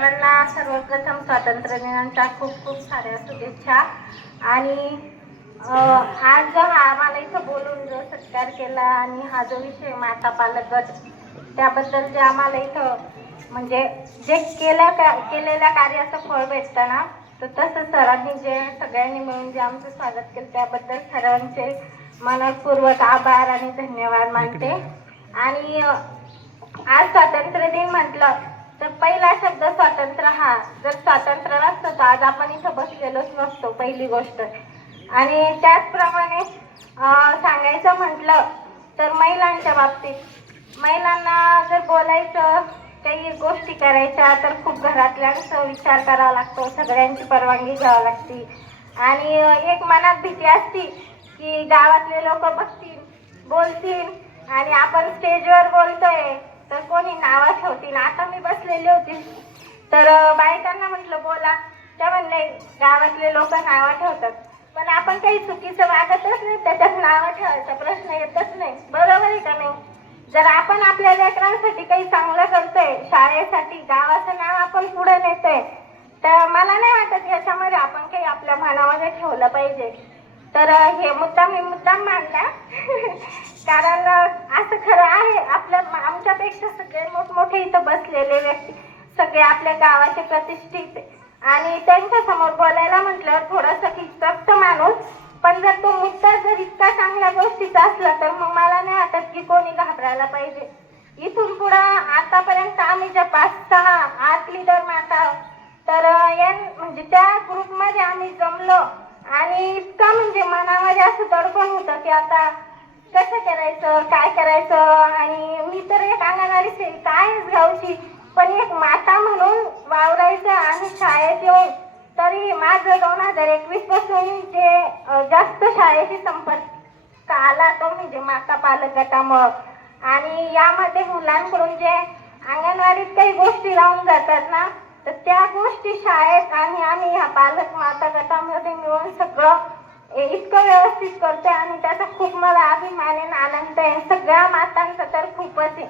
सर्वांना सर्वप्रथम स्वातंत्र्य दिनाच्या खूप खूप साऱ्या शुभेच्छा. आणि आज जो हा आम्हाला इथं बोलून जो सत्कार केला आणि हा जो विषय माता पालक गट त्याबद्दल जे आम्हाला इथं म्हणजे जे केलं का केलेल्या कार्याचं फळ भेटतं ना तर तसं सरांनी जे सगळ्यांनी मिळून जे आमचं स्वागत केलं त्याबद्दल सर्वांचे मनपूर्वक आभार आणि धन्यवाद मानते. आणि आज स्वातंत्र्य दिन म्हटलं तर पहिला शब्द स्वातंत्र्य हा. जर स्वातंत्र्य नसतं तर आज आपण इथं बसलेलोच नसतो पहिली गोष्ट. आणि त्याचप्रमाणे सांगायचं म्हटलं तर महिलांच्या बाबतीत. महिलांना जर बोलायचं काही गोष्टी करायच्या तर खूप घरातल्यांचा विचार करावा लागतो सगळ्यांची परवानगी घ्यावी लागते. आणि एक मनात भीती असती की गावातले लोक बघतील बोलतील आणि आपण स्टेजवर बोलतोय. तर कोणी नावं ठेवतील आता मी बसलेली होती. तर बायकांना म्हटलं बोला. त्या म्हणले गावातले लोक नावं ठेवतात. पण आपण काही चुकीचं वागतच नाही त्याच्यात नावं ठेवायचा प्रश्न येतच नाही. बरोबर आहे का नाही? जर आपण आपल्या लेकरांसाठी काही चांगलं करतोय शाळेसाठी गावाचं नाव आपण पुढे नेतोय तर मला नाही वाटत याच्यामध्ये आपण काही आपल्या मनामध्ये ठेवलं पाहिजे. तर हे मुद्दा मी मुद्दाम मांडला कारण खरं आहे आपल्या आमच्यापेक्षा सगळे मोठमोठे इथं बसलेले व्यक्ती सगळे आपल्या गावाचे प्रतिष्ठित आणि त्यांच्यासमोर बोलायला म्हटल्यावर थोडंसं किचकट माणूस पण जर तो मुद्दा जर इतका चांगल्या गोष्टीचा असला तर मग मला नाही वाटत की कोणी घाबरायला पाहिजे. इथून पुढं आतापर्यंत आम्ही ज्या पाच सहा आठ लिडर माता तर या म्हणजे त्या ग्रुपमध्ये आम्ही जमलो. आणि इतकं म्हणजे मनामध्ये असं दडपण होतं की आता कसं करायचं काय करायचं? आणि मी तर एक अंगणवाडी सेविका आहेच गावची पण एक माता म्हणून वावरायचं आणि शाळेत येऊन तरी माझं दोन हजार एकवीसपासून जे जास्त शाळेशी संपर्क आला तो म्हणजे माता पालक गटामुळं आणि यामध्ये मुलांकडून जे अंगणवाडीत काही गोष्टी राहून जातात ना तर त्या गोष्टी शाळेत आणि आम्ही ह्या पालक माता गटामध्ये मिळून सगळं इतकं व्यवस्थित करतोय आणि त्याचा खूप मला अभिमान आहे आनंद आहे. सगळ्या मातांचा तर खूपच आहे.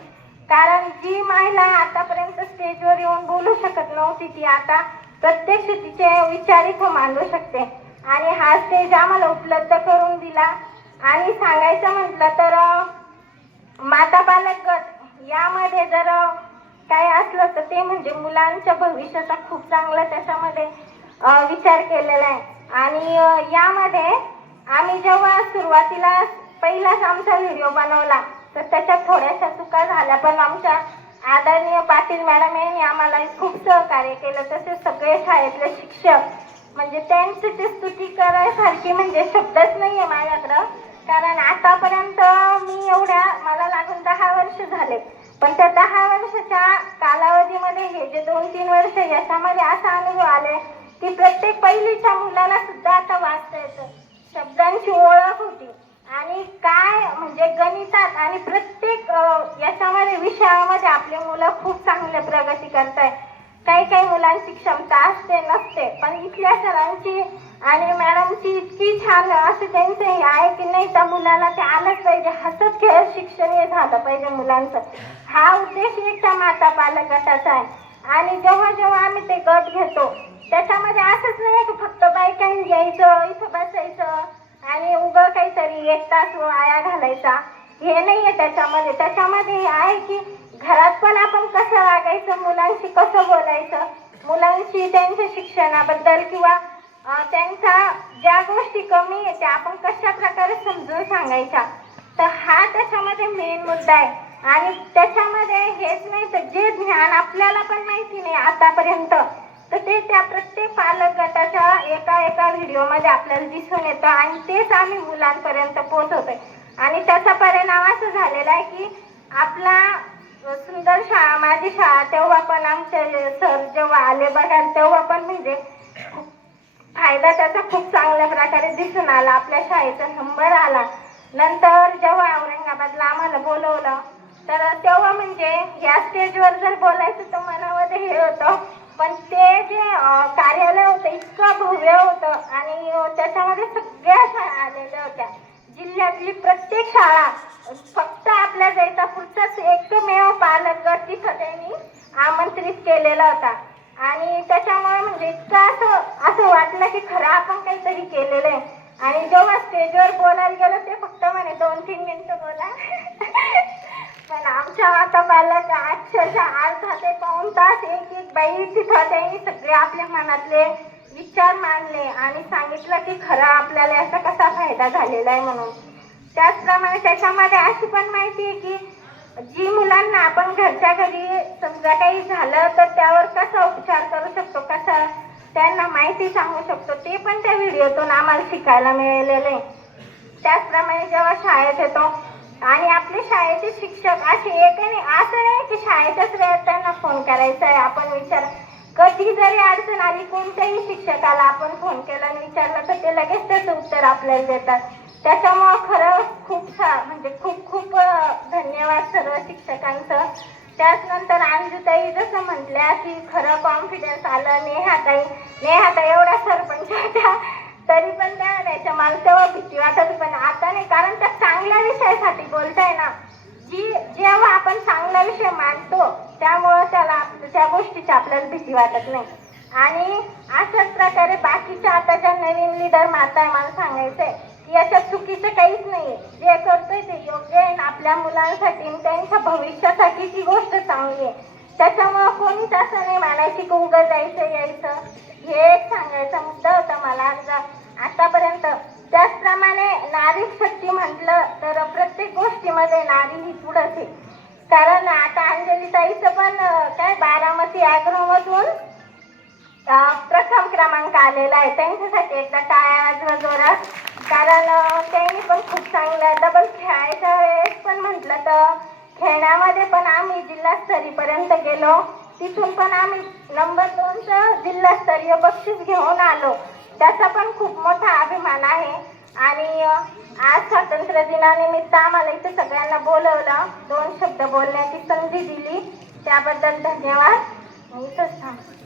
कारण जी महिला आतापर्यंत स्टेजवर येऊन बोलू शकत नव्हती ती आता प्रत्यक्ष तिचे विचार इथं मांडू शकते. आणि हा स्टेज आम्हाला उपलब्ध करून दिला. आणि सांगायचं म्हटलं तर माता पालक गट यामध्ये जर काय असलं तर ते म्हणजे मुलांच्या भविष्याचा खूप चांगला त्याच्यामध्ये विचार केलेला आहे. आणि यामध्ये आम्ही जेव्हा सुरुवातीला पहिलाच आमचा व्हिडिओ बनवला तर त्याच्यात थोड्याशा चुका झाल्या पण आमच्या आदरणीय पाटील मॅडम यांनी आम्हाला खूप सहकार्य केलं. तसेच सगळे शाळेतले शिक्षक म्हणजे त्यांची ते स्तुती करायसारखी म्हणजे शब्दच नाही आहे माझ्याकडं. कारण आतापर्यंत मी एवढ्या मला लागून दहा वर्ष झाले. पण त्या दहा वर्षाच्या कालावधीमध्ये हे जे दोन तीन वर्ष याच्यामध्ये असा अनुभव आले की प्रत्येक पहिलीच्या मुलाला सुद्धा आता वाचता येतं. शब्दांची ओळख होती. आणि काय म्हणजे गणितात आणि प्रत्येक याच्यामध्ये विषयामध्ये आपले मुलं खूप चांगले प्रगती करताय काही काही मुलांची क्षमता असते नसते. पण इथल्या सरांची आणि मॅडमची इतकी छान असं त्यांचं हे आहे की नाही त्या मुलाला ते आलंच पाहिजे. हसत खेळत शिक्षण हे झालं पाहिजे मुलांचं. हा उद्देश एकटा माता पालक गटाचा आहे. आणि जेव्हा जेव्हा आम्ही ते गट घेतो त्याच्यामध्ये असंच नाही की फक्त बायकांनी यायचं इथं बसायचं आणि उगं काहीतरी एक तास वाया घालायचा. हे नाही आहे त्याच्यामध्ये. त्याच्यामध्ये हे आहे की घरात पण आपण कसं वागायचं मुलांशी कसं बोलायचं? मुलांशी त्यांच्या शिक्षणाबद्दल किंवा त्यांचा त्यांच्या ज्या गोष्टी कमी आहे त्या आपण कशा प्रकारे समजून सांगायच्या? तर हा त्याच्यामध्ये मेन मुद्दा आहे. आणि त्याच्यामध्ये हेच नाही तर जे ज्ञान आपल्याला पण माहिती नाही आतापर्यंत. तर ते त्या प्रत्येक पालक गटाच्या एका एका व्हिडिओमध्ये आपल्याला दिसून येतं आणि तेच आम्ही मुलांपर्यंत पोहोचवतोय. आणि त्याचा परिणाम असं झालेला आहे की आपला सुंदर शाळा माझी शाळा तेव्हा पण आमचे सर जेव्हा आले बघाल तेव्हा पण म्हणजे खूप फायदा त्याचा खूप चांगल्या प्रकारे दिसून आला. आपल्या शाळेचा नंबर आला. नंतर जेव्हा औरंगाबादला आम्हाला बोलवलं तर तेव्हा म्हणजे या स्टेजवर जर बोलायचं तर मनामध्ये हे होतं पण ते जे कार्यालय होतं इतकं भव्य होतं आणि त्याच्यामध्ये सगळ्या शाळा आलेल्या होत्या. जिल्ह्यातली प्रत्येक शाळा फक्त आपल्या जैतापूरचाच एकमेव पालकगट तिथं त्यांनी आमंत्रित केलेला होता. आणि त्याच्यामुळे म्हणजे इतकं असं असं वाटलं की खरं आपण काहीतरी केलेलं आहे आणि जेव्हा स्टेजवर बोलायला गेलो ते फक्त म्हणे दोन तीन मिनिटं बोला. पण आमच्या आता बालक अक्षरशः अर्धा ते पाऊन तास एक एक बाई तिथं त्यांनी सगळे आपल्या मनातले विचार मांडले आणि सांगितलं की खरं आपल्याला याचा कसा फायदा झालेला आहे म्हणून. त्याचप्रमाणे त्याच्यामध्ये अशी पण माहिती आहे की जी मुलांना आपण घरच्या घरी समजा काही झालं तर त्यावर कसा उपचार करू शकतो कसा त्यांना माहिती सांगू शकतो ते पण त्या व्हिडिओतून आम्हाला शिकायला मिळालेलं आहे. त्याचप्रमाणे जेव्हा शाळेत येतो आणि आपले शाळेचे शिक्षक असे एक नाही असं नाही की शाळेच्याच वेळेत त्यांना फोन करायचा आहे. आपण विचार कधी जरी अडचण आली कोणत्याही शिक्षकाला आपण फोन केला आणि विचारलं तर ते लगेच त्याचं उत्तर आपल्याला देतात. त्याच्यामुळं खरं खूप छा म्हणजे खूप खूप धन्यवाद सर्व शिक्षकांचं. त्याचनंतर अंजुताई जसं म्हटल्या की खरं कॉन्फिडन्स आलं नेहाताई नेहाताई एवढ्या सरपंच होत्या तरी पण त्या त्याच्या मला तेव्हा भीती वाटत पण आता नाही कारण त्या चांगली त्याच्यासाठी बोलताय ना जी जेव्हा आपण चांगला विषय मानतो त्यामुळं त्याला त्या गोष्टीची आपल्याला भीती वाटत नाही. आणि अशाच प्रकारे बाकीच्या आता ज्या नवीन लिडर माता आहे मला सांगायचंय की याच्यात चुकीचं काहीच नाही जे करतोय ते योग्य आहे आपल्या मुलांसाठी त्यांच्या भविष्यासाठी ती गोष्ट चांगली आहे. त्याच्यामुळं कोणीच असं नाही मानायची की उगं जायचं यायचं. हे एक सांगायचा मुद्दा होता मला. आज आतापर्यंत त्याचप्रमाणे नारी शक्ती म्हटलं तर प्रत्येक नारी ही पुढंच आहे कारण आता अंजली ताईचं पण काय बारामती ॲग्रोमधून प्रथम क्रमांक आलेला आहे. त्यांच्यासाठी एकदा टाळ्या वाजवा जोरात. कारण त्यांनी पण खूप चांगलं डबल खेळायच्या वेळेस पण म्हटलं तर खेळण्यामध्ये पण आम्ही जिल्हास्तरीयपर्यंत गेलो. तिथून पण आम्ही नंबर दोनचं जिल्हास्तरीय बक्षीस घेऊन आलो. त्याचा पण खूप मोठा अभिमान आहे. आणि आज स्वातंत्र्य दिनानिमित्त आम्हाला इथे सगळ्यांना बोलवलं. दोन शब्द बोलण्याची संधी दिली. त्याबद्दल धन्यवाद. मी इथंच थांबते.